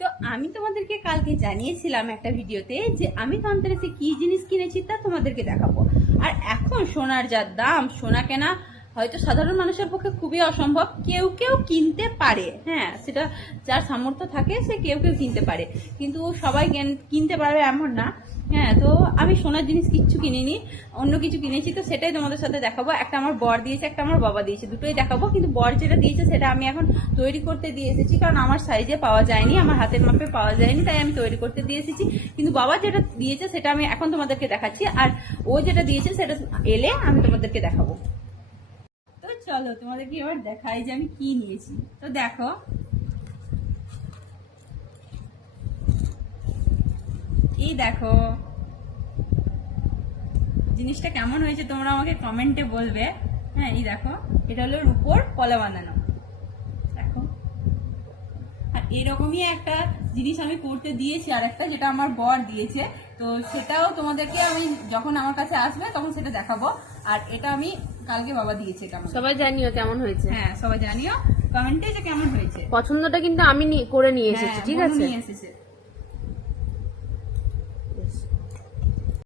তো আমি তোমাদেরকে কালকে জানিয়েছিলাম একটা ভিডিওতে যে আমি ধনতেরাসে কি জিনিস কিনেছি তা তোমাদেরকে দেখাবো। আর এখন সোনার যা দাম, সোনা কেনা হয়তো সাধারণ মানুষের পক্ষে খুবই অসম্ভব। কেউ কেউ কিনতে পারে, হ্যাঁ, সেটা যার সামর্থ্য থাকে সে কেউ কেউ কিনতে পারে, কিন্তু সবাই কিনতে পারবে এমন না। হ্যাঁ, তো আমি সোনার জিনিস কিচ্ছু কিনিনি, অন্য কিছু কিনেছি, তো সেটাই তোমাদের সাথে দেখাবো। একটা আমার বর দিয়েছে, একটা আমার বাবা দিয়েছে, দুটোই দেখাবো। কিন্তু বর যেটা দিয়েছে সেটা আমি এখন তৈরি করতে দিয়ে এসেছি, কারণ আমার সাইজে পাওয়া যায়নি, আমার হাতের মাপে পাওয়া যায়নি, তাই আমি তৈরি করতে দিয়ে এসেছি। কিন্তু বাবা যেটা দিয়েছে সেটা আমি এখন তোমাদেরকে দেখাচ্ছি, আর ও যেটা দিয়েছে সেটা এলে আমি তোমাদেরকে দেখাবো। তো চলো তোমাদেরকে এবার দেখাই যে আমি কি নিয়েছি। তো দেখো, এই দেখো জিনিসটা কেমন হয়েছে তোমরা আমাকে কমেন্টে বলবে। হ্যাঁ, এই দেখো, এটা হলো রূপোর কলা বানানো, দেখো। আর এরকমই একটা জিনিস আমি করতে দিয়েছি, আর একটা যেটা আমার বর দিয়েছে, তো সেটাও তোমাদেরকে আমি যখন আমার কাছে আসবে তখন সেটা দেখাবো। আর এটা আমি কালকে বাবা দিয়েছে। কেমন, সবাই জানিও কেমন হয়েছে। হ্যাঁ সবাই জানিও কমেন্টে যে কেমন হয়েছে। পছন্দটা কিন্তু আমি করে নিয়ে এসেছি, ঠিক আছে। নিয়ে এসেছে।